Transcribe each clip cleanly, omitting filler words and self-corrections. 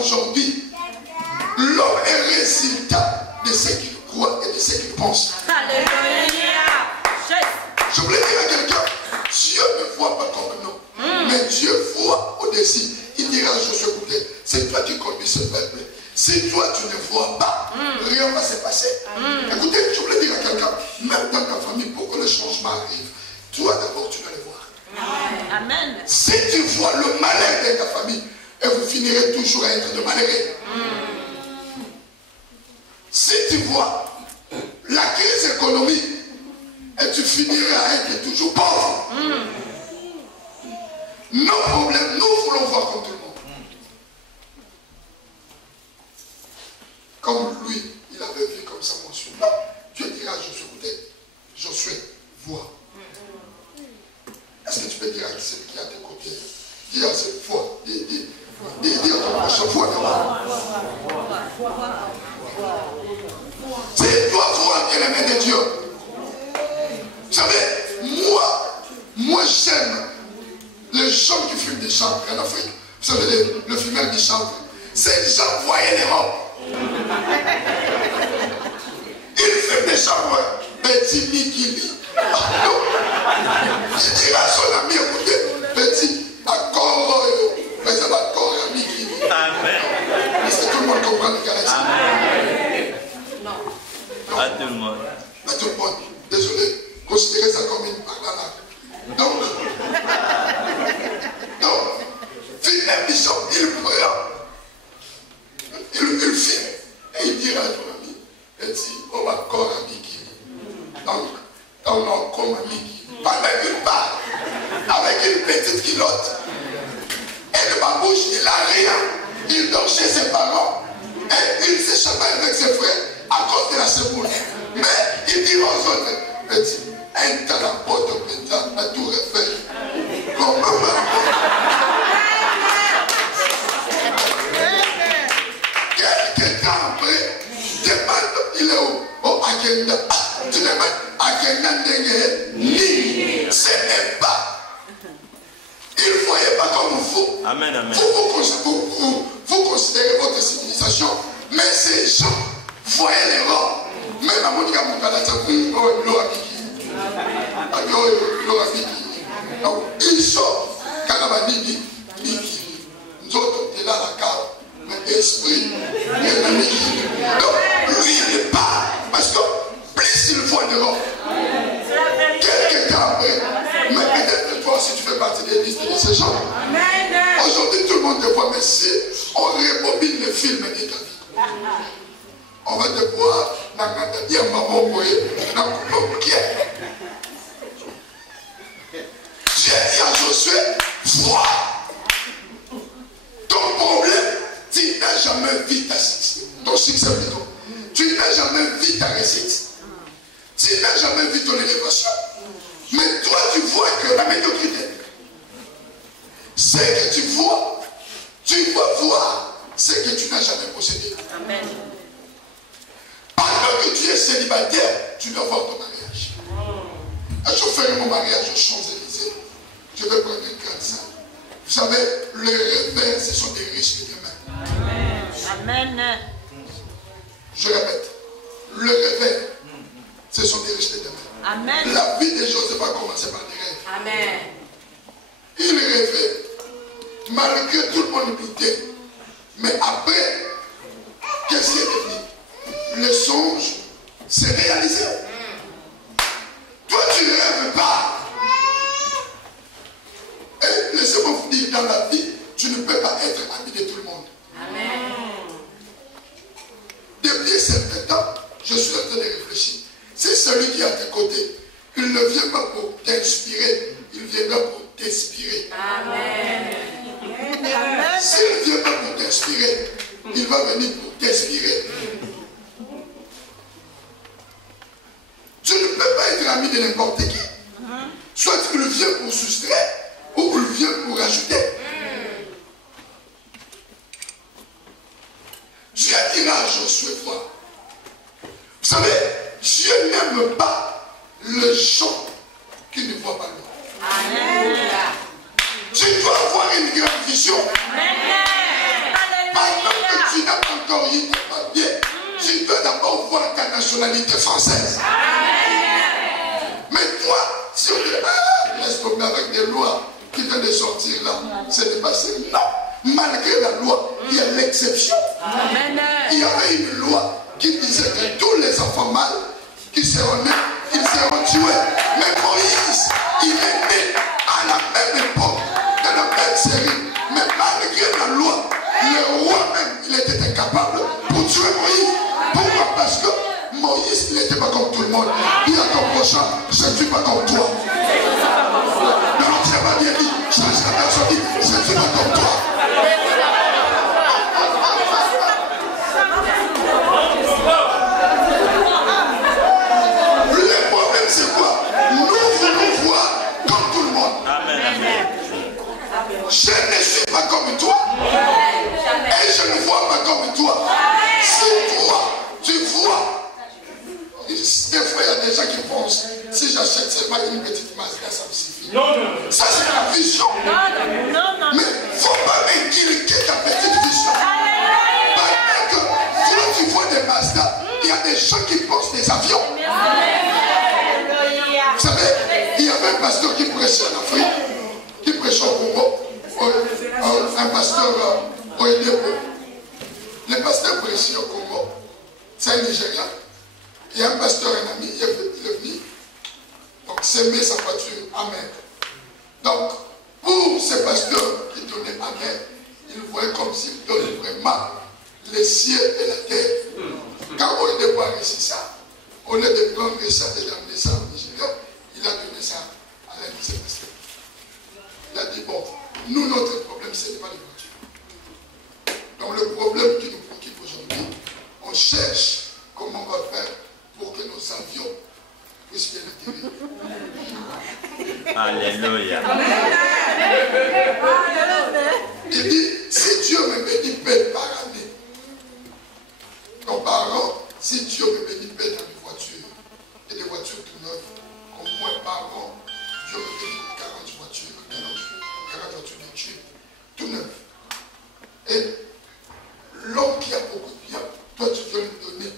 aujourd'hui, l'homme est résultat de ce qu'il croit et de ce qu'il pense. Alléluia. Je voulais dire à quelqu'un, Dieu ne voit pas comme nous, mais Dieu voit au-dessus. Il dira à Josué, écoutez, c'est toi qui conduis ce peuple. Si toi tu ne vois pas, rien ne va se passer. Écoutez, je voulais dire à quelqu'un, même dans ta famille, pour que le changement arrive, toi d'abord tu dois le voir. Amen. Si tu vois le malheur de ta famille, et vous finirez toujours à être de malheureux. Si tu vois la crise économique, et tu finirais à être toujours pauvre. Nos problèmes, nous voulons voir comme tout le monde. Comme lui, il avait vu comme ça mon Dieu. Dieu dira à Josué, écoutez, Josué, vois. Est-ce que tu peux dire à celui qui est à tes côtés, dis à cette fois, dis à ton prochain fois d'abord. C'est toi voir bien aimé de Dieu. Vous savez, moi j'aime les gens qui fument des chanvres en Afrique. Vous savez, le fumeur du chanvre. Ces gens voyaient les robes. Il fume des chanvres. Petit Mikili. Il dira à son ami, écoutez, petit, accord, mais ça va accord à Mikili. Amen. Est-ce que tout le monde comprend le caractère? Amen. À tout le monde. À tout le monde. Désolé. Considérez ça comme une parole. Donc, Philippe Bishop, il prend, il filme, et il dira à ton ami, et dit, on va encore à Miki. Donc, on a encore à Miki. Pas avec une barre, avec une petite culotte. Et de ma bouche, il n'a rien. Il dort chez ses parents, et il se chamaille avec ses frères à cause de la semoule. Mais il dit aux autres, petit, un temps à porte maintenant à tout refaire. Comme maman. Quelques temps après, demande, il est où? Au Akenda. Tu demandes Akenda Ndenge. Ni. Ce n'est pas. Il ne voyait pas comme vous. Amen, amen. Vous considérez votre civilisation, mais ces gens voyaient les robes. Même à Monica Moukalacha, ils sont Kanabadigi, Miki, nous autres, t'es là la cave, mais esprit, donc, lui, il n'est pas, parce que plus il voit de l'homme, quelques temps après, mais peut-être que toi aussi tu fais partie des listes de ces gens. Aujourd'hui, tout le monde te voit, mais si on rebobine le film de ta vie, on va te voir dans la vie à maman, dans le pied. J'ai dit à Josué, vois. Ton problème, tu n'as jamais vu ta succès. Ton succès plutôt. Tu n'as jamais vu ta réussite. Tu n'as jamais vu ton élévation. Mais toi, tu vois que la médiocrité. Ce que tu vas voir ce que tu n'as jamais possédé. Amen. Pendant que tu es célibataire, tu dois voir ton mariage. Je ferai mon mariage aux Champs-Élysées. Je vais prendre un grand salle. Vous savez, les rêves, ce sont des riches de demain. Amen. Amen. Je répète, le rêve, ce sont des riches de demain. Amen. La vie de Joseph va commencer par des rêves. Amen. Il rêvait, malgré tout le monde doutait. Mais après, qu'est-ce qui est devenu? Le songe s'est réalisé. Toi, tu ne rêves pas. Et laissez-moi vous dire, dans la vie, tu ne peux pas être ami de tout le monde. Amen. Depuis un certain temps, je suis en train de réfléchir. C'est celui qui est à tes côtés. Il ne vient pas pour t'inspirer, il viendra pour t'inspirer. Amen. S'il ne vient pas pour t'inspirer, il va venir pour t'inspirer. Tu ne peux pas être ami de n'importe qui. Soit il vient pour soustraire, ou il vient pour ajouter. Dieu dira à Josué, vois. Vous savez, Dieu n'aime pas les gens qui ne voient pas loin. Alléluia. Tu dois avoir une grande vision. Amen. Pendant encore eu tes papiers, tu dois d'abord voir ta nationalité française. Mais toi, si on dit, laisse tomber avec des lois qui viennent de sortir là, c'est dépassé. Non, malgré la loi, il y a l'exception. Il y avait une loi qui disait que tous les enfants mâles qui seront nés, ils seront tués. Mais Moïse, il est né à la même époque, dans la même série. Mais malgré la loi, le roi même, il était incapable pour tuer Moïse. Pourquoi? Parce que Moïse, il n'était pas comme tout le monde. Dis à ton prochain, je ne suis pas comme toi. Non, tu n'as pas bien dit. Change la personne, dit, je ne suis pas comme toi. Le problème, c'est quoi? Nous voulons voir comme tout le monde. Amen. Je ne suis pas comme toi. Et je ne vois pas comme toi. Si toi, tu vois. Des fois, il y a des gens qui pensent, si j'achète seulement une petite Mazda, ça me suffit. Non. Ça, c'est la vision. Non. Mais il ne faut pas m'inculquer ta petite vision. Parce que toi, tu vois des Mazda, il y a des gens qui pensent des avions. Vous savez, il y avait un pasteur qui prêchait en Afrique, qui prêchait au Congo, un pasteur au Edebo. Le pasteur prêchait au Congo, c'est un Nigérien. Il y a un pasteur, un ami, il est venu, donc s'aimer sa voiture, amen. Donc, pour ce pasteur qui donnait amen, il voyait comme s'il donnait vraiment les cieux et la terre. Quand on est pas réussi ça, au lieu de prendre ça et d'amener ça au Nigeria, il a donné ça à l'un de ses pasteurs. Il a dit, bon, nous, notre problème, ce n'est pas les voitures. Donc, le problème qui nous préoccupe aujourd'hui, on cherche comment on va faire pour que nos avions puissent bien atterrir. Alléluia. Il dit, si Dieu me bénit paix par année, donc par an, si Dieu me bénit paix dans les voitures, et des voitures tout neuves, au moins par an, Dieu me bénit 40 voitures, 40 voitures de Dieu, tout neuves. Et l'homme qui a beaucoup de biens, toi tu dois lui donner.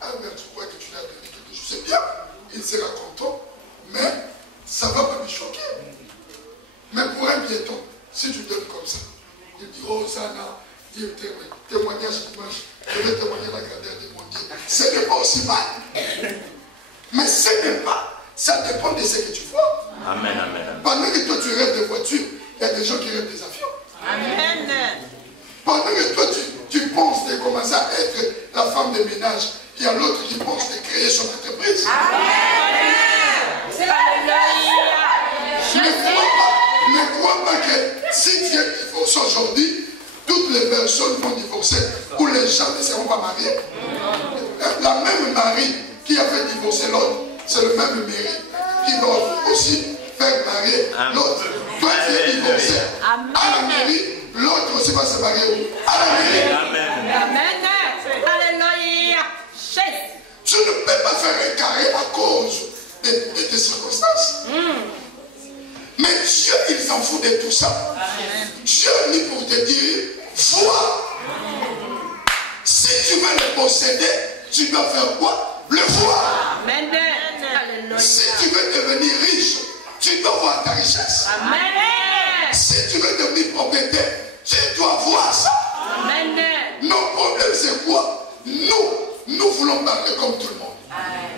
Ah, mais tu crois que tu l'as donné quelque chose. C'est bien, il sera content, mais ça ne va pas lui choquer. Mais pour un piéton, si tu donnes comme ça, il dit, oh, ça n'a, témoignage dimanche, je vais témoigner la grandeur de mon Dieu. Ce n'est pas aussi mal. Mais ce n'est pas, ça dépend de ce que tu vois. Amen. Pendant que toi tu rêves de voitures, il y a des gens qui rêvent des avions. Amen. Pendant que toi tu penses de commencer à être la femme de ménage, il y a l'autre qui pense de créer son entreprise. Ne crois pas que si Dieu divorce aujourd'hui, toutes les personnes vont divorcer ou les gens ne seront pas mariés. La même mari qui a fait divorcer l'autre, c'est le même mari qui va aussi faire marier l'autre. Toi tu es divorcé à la mairie, l'autre aussi va se marier à la mairie. Amen. Alléluia. Tu ne peux pas faire un carré à cause de tes circonstances. Mais Dieu, il s'en fout de tout ça. Dieu est venu pour te dire, vois. Si tu veux le posséder, tu dois faire quoi? Le voir. Amen. Si tu veux devenir riche, tu dois voir ta richesse. Amen. Si tu veux devenir propriétaire, tu dois voir ça. Amen. Nos problèmes, c'est quoi? Nous voulons parler comme tout le monde.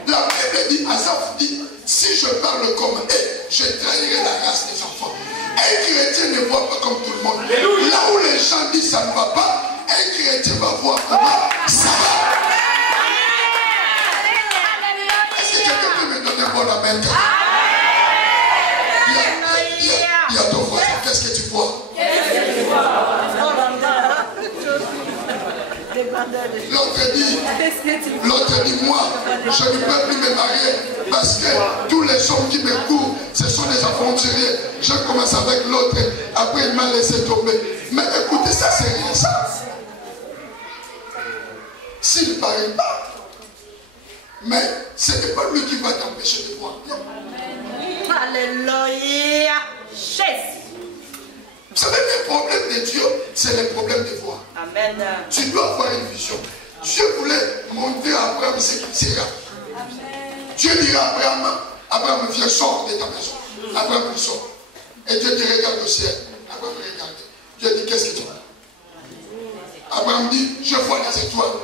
La Bible dit, Asaph dit, si je parle comme eux, je trahirai la race des enfants. Un chrétien ne voit pas comme tout le monde. Là où les gens disent ça ne va pas, un chrétien va voir comment ça va. Est-ce que quelqu'un peut me donner un bon amen? Il y a ton voisin, qu'est-ce que tu vois? L'autre dit, moi, je ne peux plus me marier parce que tous les hommes qui me courent, ce sont des aventuriers. Je commence avec l'autre, après il m'a laissé tomber. Mais écoutez, ça c'est rien ça. S'il ne parle pas, mais ce n'est pas lui qui va t'empêcher de voir bien. Alléluia. Vous savez, les problèmes de Dieu, c'est les problèmes de voir. Amen. Tu dois avoir une vision. Dieu voulait montrer à Abraham ce qu'il sera. Dieu dira à Abraham, Abraham, viens, sors de ta maison. Abraham, il sort. Et Dieu dit, regarde au ciel. Abraham regarde. Dieu dit, qu'est-ce que tu vois? Abraham dit, je vois les étoiles.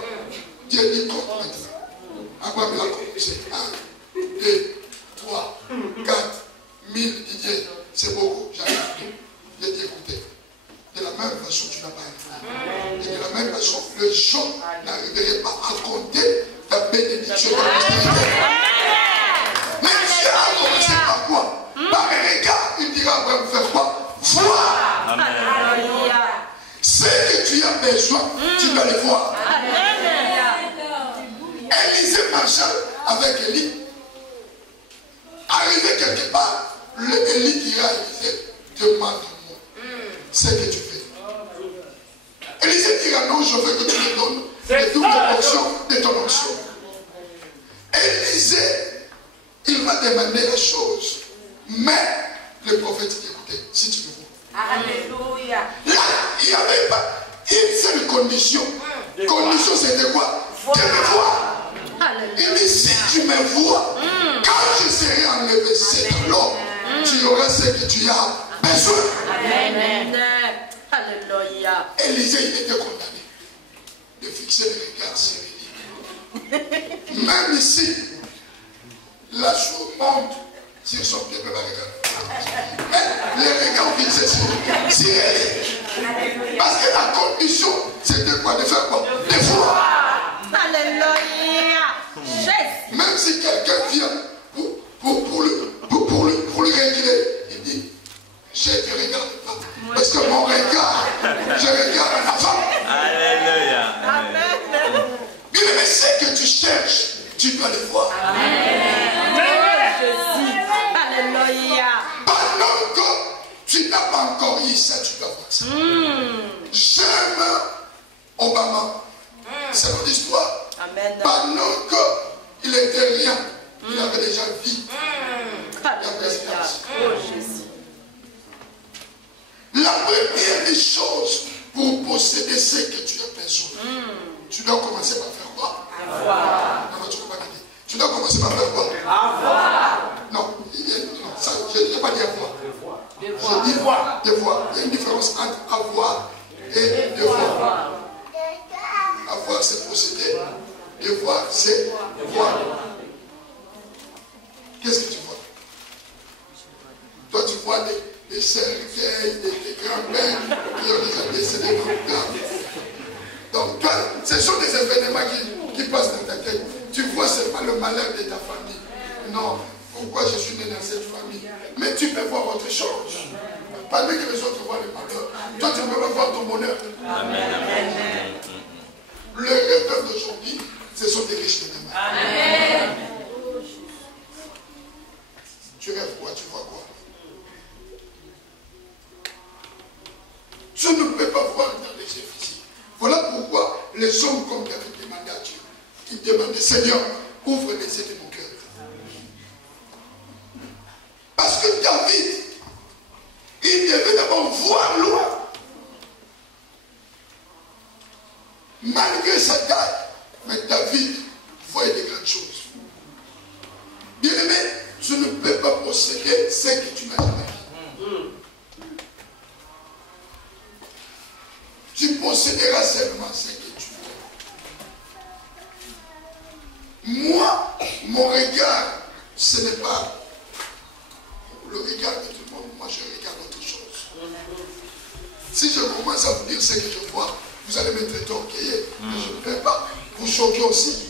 Dieu dit, compte maintenant. Abraham il a commencé. 1, 2, 3, 4, 1000. Didier, c'est beaucoup. J'arrive. Dieu dit, écoutez, de la même façon, tu n'as pas un. Et de la même façon, les gens n'arriveraient pas à compter ta bénédiction de la postérité. Mais Dieu a commencé par quoi? Par un regard. Il dira à Abraham, faire quoi? Voir. Alléluia. Ce que tu as besoin, tu dois le voir. Élisée marchait avec Élie. Arrivé quelque part, Élie dira à Élisée, demande-moi ce que tu fais. Élisée dira non, je veux que tu me donnes les doubles portions de ton onction. Élisée, il va demander la chose. Mais le prophète dit, écoutez, si tu me vois. Alléluia. Là, il n'y avait pas une seule condition. Condition, c'était quoi? De me voir. Il dit, si tu me vois, quand je serai enlevé cet l'eau, tu auras ce que tu as besoin. Amen. Alléluia. Élisée, il était condamné de fixer le regard sur Élie. Même ici, la chose monte sur son pied, peut pas regarder. Mais les regards fixés sur Élie. Parce que la condition, c'était quoi? De faire quoi? De voir. Alléluia. Même si quelqu'un vient pour le régler, il dit, je ne te regarde pas. Parce que mon regard, je regarde la femme. Alléluia. Amen. Bien, mais ce que tu cherches, tu dois le voir. Jésus. Alléluia. Pendant que tu n'as pas encore eu ça, tu dois voir ça. J'aime Obama. C'est notre histoire. Amen. Pendant qu'il n'était rien, il avait déjà vie. Alléluia. Oh Jésus. La première des choses pour posséder ce que tu as besoin, tu dois commencer par faire quoi? Avoir. Non, tu ne peux pas dire. Tu dois commencer par faire quoi? Avoir. Non, ça, je n'ai pas dit avoir. Je dis voir. Devoir. Il y a une différence entre avoir et devoir. Avoir, c'est posséder. Devoir, c'est voir. Qu'est-ce que tu vois? Toi, tu vois des cercueils, des grands-pères qui ont déjà décédé dans le temps. Donc, toi, ce sont des événements qui passent dans ta tête. Tu vois seulement le malheur de ta famille. Non, pourquoi je suis né dans cette famille? Mais tu peux voir autre chose. Pendant que les autres voient le malheur, toi, tu peux voir ton bonheur. Amen. Les rêveurs d'aujourd'hui, ce sont des riches de demain. Amen. Tu rêves quoi? Tu vois quoi? Tu ne peux pas voir dans les yeux physiques. Voilà pourquoi les hommes comme David demandaient à Dieu. Ils demandaient, Seigneur, ouvre les yeux de mon cœur. Parce que David, il devait d'abord voir loin. Malgré sa taille, mais David voyait de grandes choses. Bien aimé, tu ne peux pas posséder ce que tu n'as jamais vu. Tu posséderas seulement ce que tu veux. Moi, mon regard, ce n'est pas le regard de tout le monde. Moi, je regarde autre chose. Si je commence à vous dire ce que je vois, vous allez me traiter orgueilleux. Mais je ne peux pas vous choquer aussi.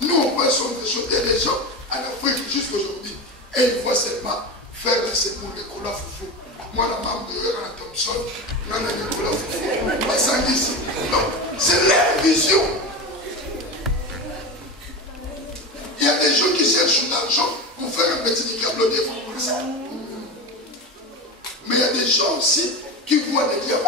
Nous, on peut choquer les gens en Afrique jusqu'aujourd'hui. Et ils voient seulement faire la semoule, le cola foufou. Moi, la maman de Yoran Thompson, non, le cola foufou. Pas ça ici. Non, c'est leur vision. Il y a des gens qui cherchent l'argent pour faire un petit diable des fonds comme ça. Mais il y a des gens aussi qui voient des diables